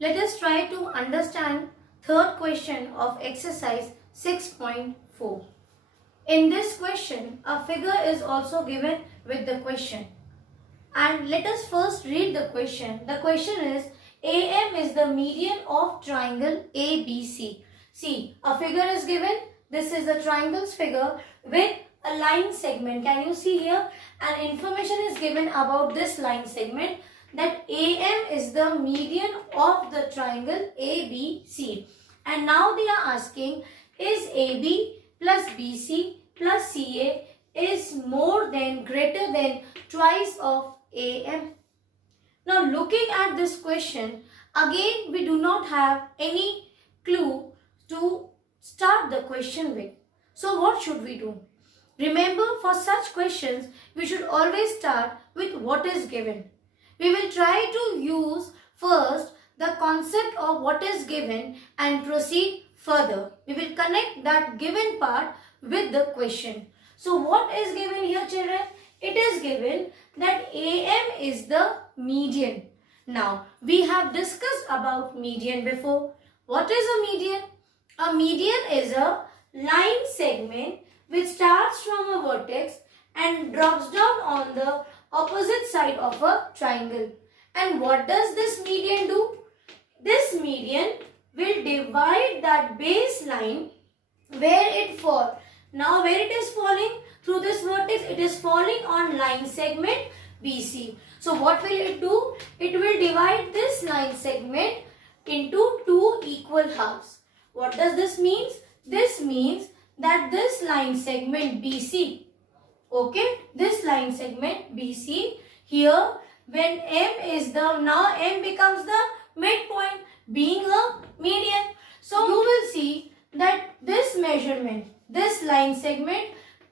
Let us try to understand third question of exercise 6.4. In this question, a figure is also given with the question. And let us first read the question. The question is, AM is the median of triangle ABC. See, a figure is given. This is the triangle's figure with a line segment. Can you see here? And information is given about this line segment, that AM is the median of the triangle ABC. And now they are asking, is AB plus BC plus CA is more than, greater than twice of AM? Now looking at this question, again we do not have any clue to start the question with. So what should we do? Remember, for such questions, we should always start with what is given. We will try to use first the concept of what is given and proceed further. We will connect that given part with the question. So what is given here, children? It is given that AM is the median. Now, we have discussed about median before. What is a median? A median is a line segment which starts from a vertex and drops down on the opposite side of a triangle. And what does this median do? This median will divide that baseline where it falls. Now where it is falling? Through this vertex, it is falling on line segment BC. So what will it do? It will divide this line segment into two equal halves. What does this mean? This means that this line segment BC, okay, this line segment BC here, when M is the, now M becomes the midpoint, being a median. So you will see that this measurement, this line segment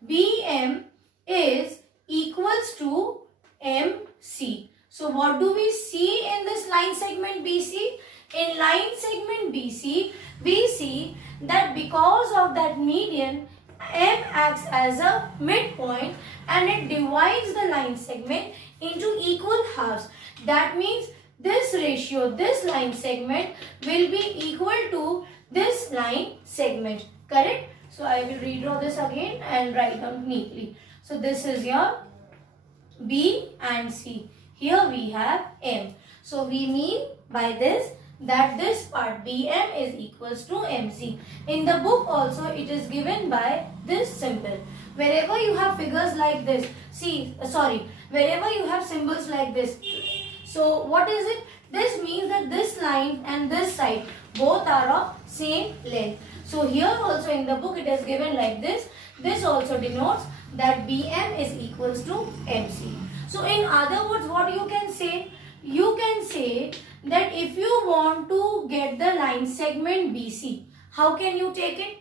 BM is equals to MC. So what do we see in this line segment BC? In line segment BC, we see that because of that median, M acts as a midpoint and it divides the line segment into equal halves. That means this ratio, this line segment will be equal to this line segment. Correct? So I will redraw this again and write down neatly. So this is your B and C. Here we have M. So we mean by this that this part BM is equals to MC. In the book also it is given by this symbol. Wherever you have figures like this, wherever you have symbols like this. So what is it? This means that this line and this side both are of same length. So here also in the book it is given like this. This also denotes that BM is equals to MC. So in other words, what you can say? You can say that if you want to get the line segment BC, how can you take it?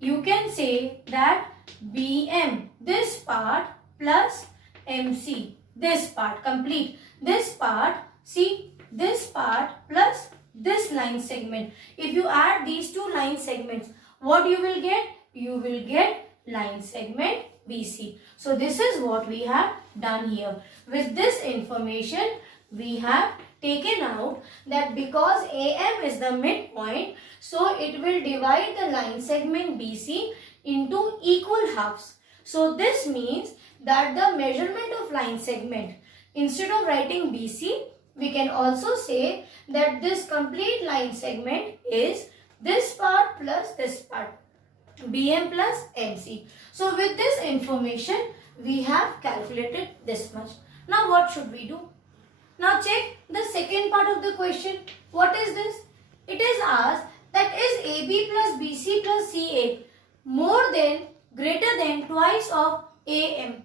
You can say that BM, this part, plus MC, this part, complete. This part, see, this part plus this line segment. If you add these two line segments, what you will get? You will get line segment BC. So this is what we have done here. With this information, we have taken out that because AM is the midpoint, so it will divide the line segment BC into equal halves. So this means that the measurement of line segment, instead of writing BC, we can also say that this complete line segment is this part plus this part, BM plus MC. So with this information, we have calculated this much. Now what should we do? Now check the second part of the question. What is this? It is asked that is AB plus BC plus CA more than, greater than twice of AM.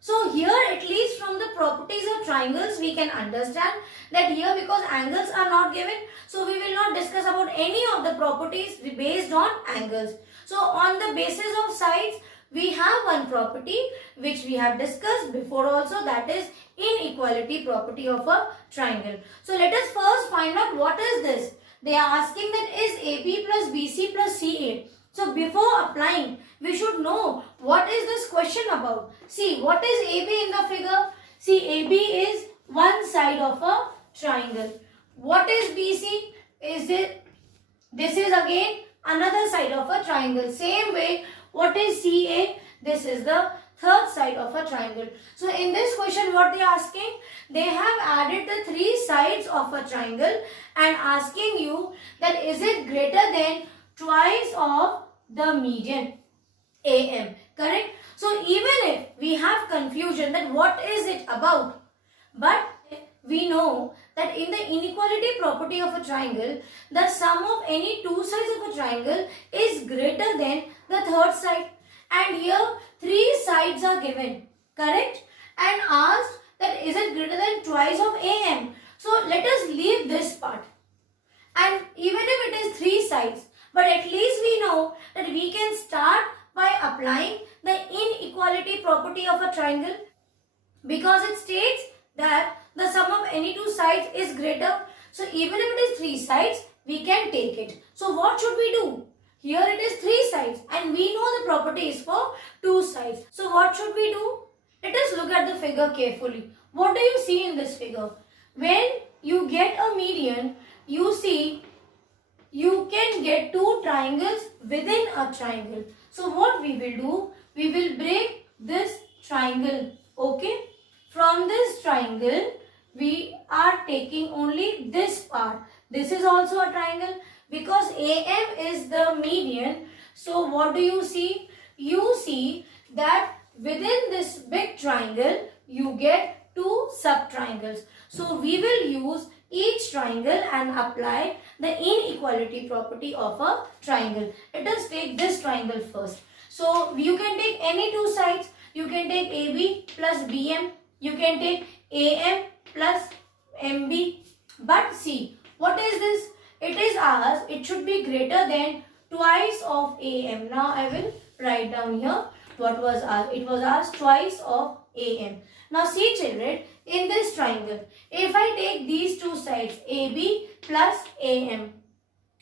So here, at least from the properties of triangles, we can understand that here, because angles are not given, so we will not discuss about any of the properties based on angles. So on the basis of sides, we have one property which we have discussed before also, that is inequality property of a triangle. So let us first find out what is this. They are asking that is AB plus BC plus CA. So before applying, we should know what is this question about. See, what is AB in the figure? See, AB is one side of a triangle. What is BC? This is again another side of a triangle. Same way, what is CA? This is the third side of a triangle. So in this question, what they are asking? They have added the three sides of a triangle and asking you that is it greater than twice of the median AM. Correct? So even if we have confusion that what is it about, but we know that in the inequality property of a triangle, the sum of any two sides of a triangle is greater than the third side. And here three sides are given, correct? And asked that is it greater than twice of AM. So let us leave this part. And even if it is three sides, but at least we know that we can start by applying the inequality property of a triangle, because it states that the sum of any two sides is greater. So even if it is three sides, we can take it. So what should we do? Here it is three sides and we know the property is for two sides. So what should we do? Let us look at the figure carefully. What do you see in this figure? When you get a median, you see you can get two triangles within a triangle. So what we will do? We will break this triangle. Okay? From this triangle, we are taking only this part. This is also a triangle because AM is the median. So what do you see? You see that within this big triangle, you get two sub-triangles. So we will use each triangle and apply the inequality property of a triangle. Let us take this triangle first. So you can take any two sides. You can take AB plus BM. You can take AM plus MB. But see, what is this? It is asked, it should be greater than twice of AM. Now I will write down here what was asked. It was asked twice of AM. Now see children, in this triangle, if I take these two sides, AB plus AM.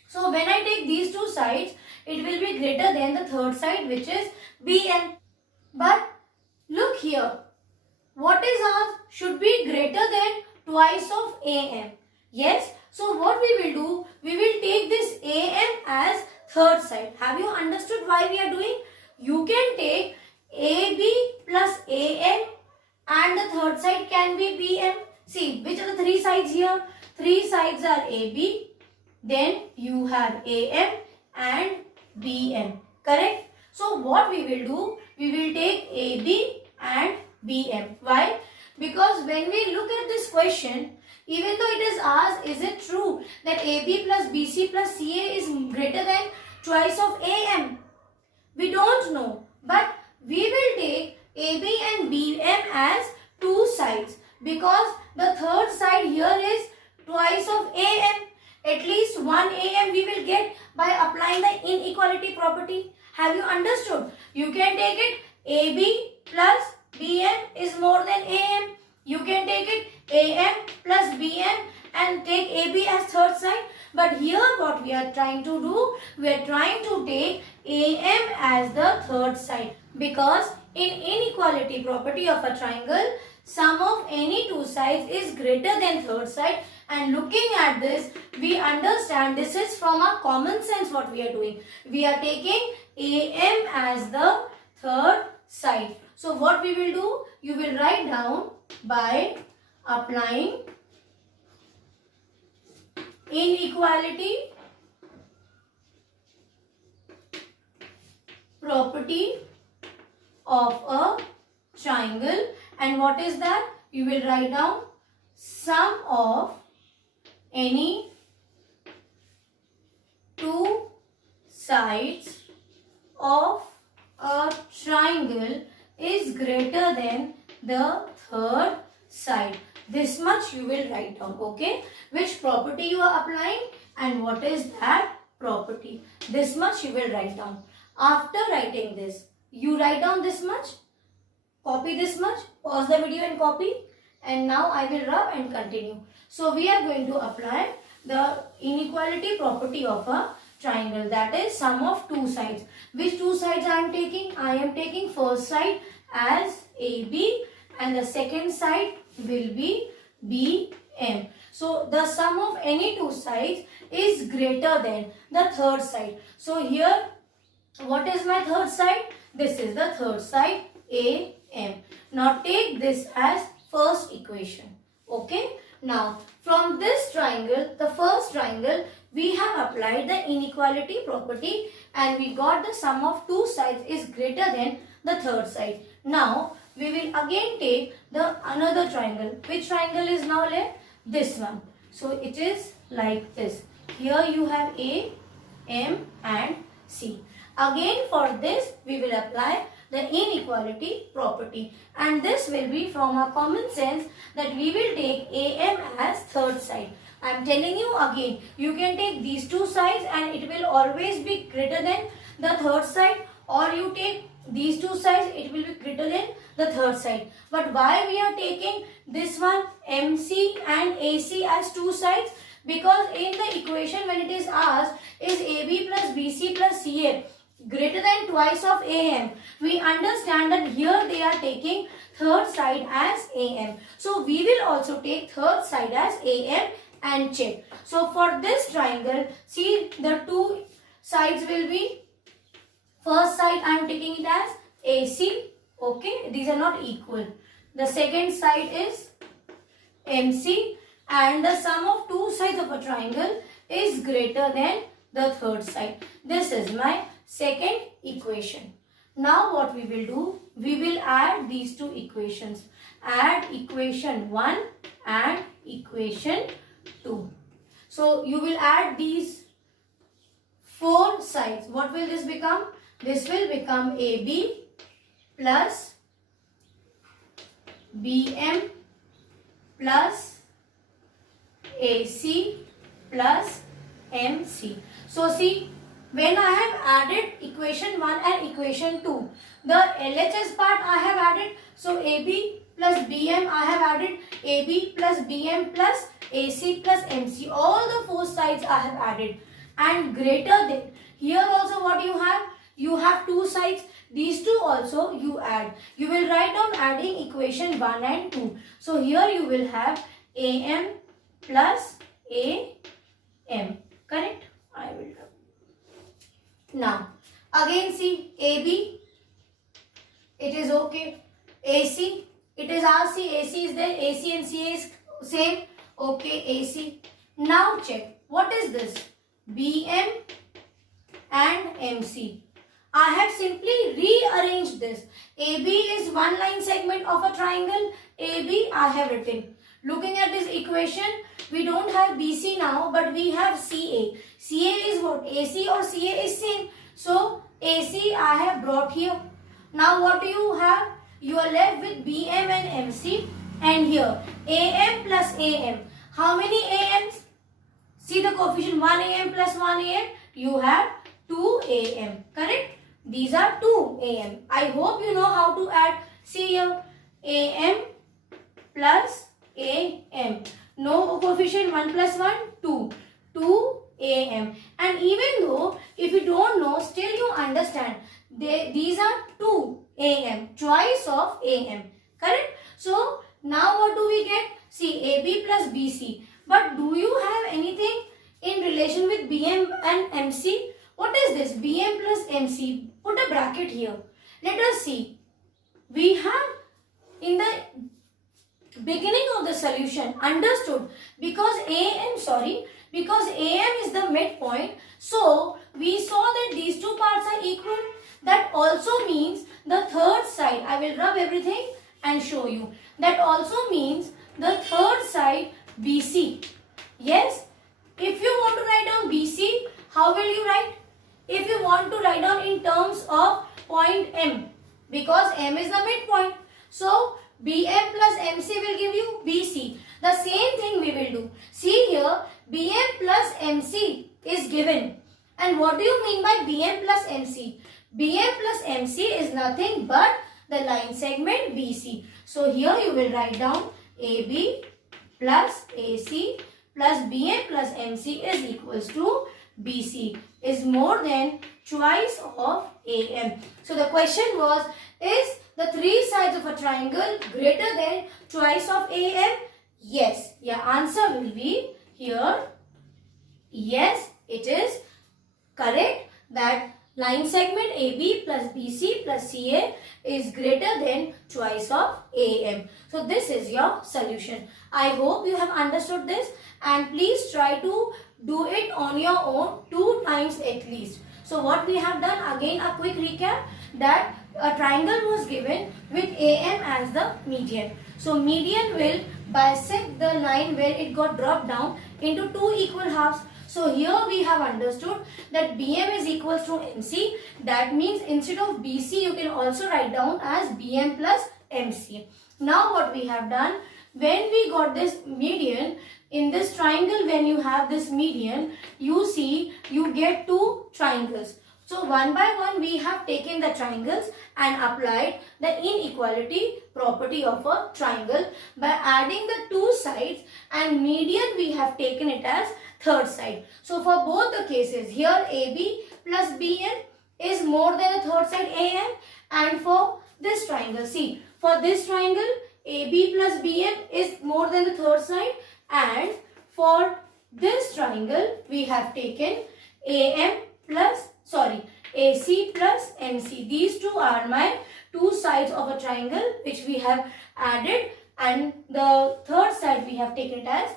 So when I take these two sides, it will be greater than the third side, which is BM. But look here, what is asked should be greater than twice of AM. Yes, so what we will do, we will take this AM as third side. Have you understood why we are doing? You can take AB plus AM and the third side can be BM. See, which are the three sides here? Three sides are AB, then you have AM and BM. Correct? So what we will do, we will take AB and BM. Why? Because when we look at this question, even though it is asked, is it true that AB plus BC plus CA is greater than twice of AM? We don't know. But we will take AB and BM as two sides. Because the third side here is twice of AM. At least one AM we will get by applying the inequality property. Have you understood? You can take it AB plus BM is more than AM. You can take it AM plus BM and take AB as third side. But here what we are trying to do, we are trying to take AM as the third side. Because in inequality property of a triangle, sum of any two sides is greater than third side. And looking at this, we understand this is from our common sense what we are doing. We are taking AM as the third side. So what we will do, you will write down by applying inequality property of a triangle. And what is that? You will write down sum of any two sides of a triangle is greater than the third side. This much you will write down, okay? Which property you are applying and what is that property. This much you will write down. After writing this, you write down this much, copy this much, pause the video and copy, and now I will rub and continue. So we are going to apply the inequality property of a triangle, that is sum of two sides. Which two sides I am taking? I am taking first side as AB and the second side will be BM. So the sum of any two sides is greater than the third side. So here, what is my third side? This is the third side, AM. Now take this as first equation. Okay. Now from this triangle, the first triangle, we have applied the inequality property and we got the sum of two sides is greater than the third side. Now we will again take the another triangle. Which triangle is now left? This one. So it is like this. Here you have A, M and C. Again for this we will apply the inequality property, and this will be from our common sense that we will take AM as third side. I am telling you again, you can take these two sides and it will always be greater than the third side, or you take these two sides, it will be greater than the third side. But why we are taking this one MC and AC as two sides? Because in the equation when it is asked, is AB plus BC plus CA greater than twice of AM, we understand that here they are taking third side as AM. So we will also take third side as AM and check. So for this triangle, see the two sides will be, first side I am taking it as AC. Okay, these are not equal. The second side is MC and the sum of two sides of a triangle is greater than the third side. This is my second equation. Now what we will do, we will add these two equations. Add equation 1 and equation 2. So you will add these four sides. What will this become? This will become AB plus BM plus AC plus MC. So see, when I have added equation 1 and equation 2, the LHS part I have added. So AB plus BM I have added, AB plus BM plus AC plus MC. All the four sides I have added. And greater than, here also what you have? You have two sides. These two also you add. You will write down adding equation 1 and 2. So here you will have AM plus AM. Correct? I will do. Now, again see AB, it is okay. AC, it is RC, AC is there, AC and CA is same. Okay, AC. Now check, what is this? BM and MC. I have simply rearranged this. AB is one line segment of a triangle. AB I have written. Looking at this equation, we don't have BC now, but we have CA. CA is what? AC or CA is same. So AC I have brought here. Now what do you have? You are left with BM and MC, and here AM plus AM. How many AMs? See the coefficient 1 AM plus 1 AM. You have 2 AM. Correct? These are 2 AM. I hope you know how to add. See here, AM plus AM. No coefficient 1 plus 1, 2. 2 AM. And even though if you don't know, still you understand. These are 2 AM. Twice of AM. Correct? So now what do we get? See, AB plus BC. But do you have anything in relation with BM and MC? What is this? BM plus MC. Put a bracket here. Let us see. We have in the beginning of the solution understood because AM is the midpoint. So we saw that these two parts are equal. That also means the third side. I will rub everything and show you. That also means the third side BC. Yes. If you want to write down BC, how will you write? If you want to write down in terms of point M, because M is the midpoint. So BM plus MC will give you BC. The same thing we will do. See here, BM plus MC is given. And what do you mean by BM plus MC? BM plus MC is nothing but the line segment BC. So here you will write down AB plus AC plus BM plus MC is equals to BC is more than twice of AM. So the question was, is the three sides of a triangle greater than twice of AM? Yes. Your answer will be here. Yes, it is correct that line segment AB plus BC plus CA is greater than twice of AM. So this is your solution. I hope you have understood this, and please try to do it on your own 2 times at least. So what we have done, again a quick recap, that a triangle was given with AM as the median. So median will bisect the line where it got dropped down into 2 equal halves. So here we have understood that BM is equals to MC. That means instead of BC you can also write down as BM plus MC. Now what we have done, when we got this median, in this triangle when you have this median, you see you get 2 triangles. So one by one we have taken the triangles and applied the inequality property of a triangle by adding the 2 sides, and median we have taken it as third side. So for both the cases, here AB plus BN is more than the third side AM, and for this triangle, see, for this triangle AB plus BN is more than the third side, and for this triangle we have taken AC plus MC. These two are my 2 sides of a triangle which we have added, and the third side we have taken it as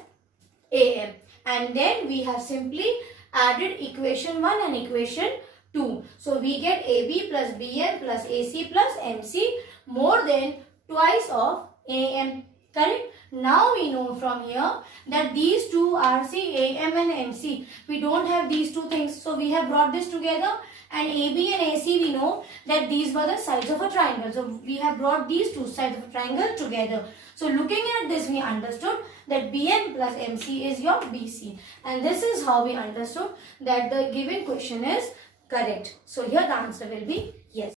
AM. And then we have simply added equation 1 and equation 2. So we get AB plus BN plus AC plus MC more than twice of AM. Correct? Now we know from here that these two are, see, AM and MC. We don't have these two things. So we have brought this together, and AB and AC, we know that these were the sides of a triangle. So we have brought these 2 sides of a triangle together. So looking at this, we understood that BN plus MC is your BC. And this is how we understood that the given question is correct. So here the answer will be yes.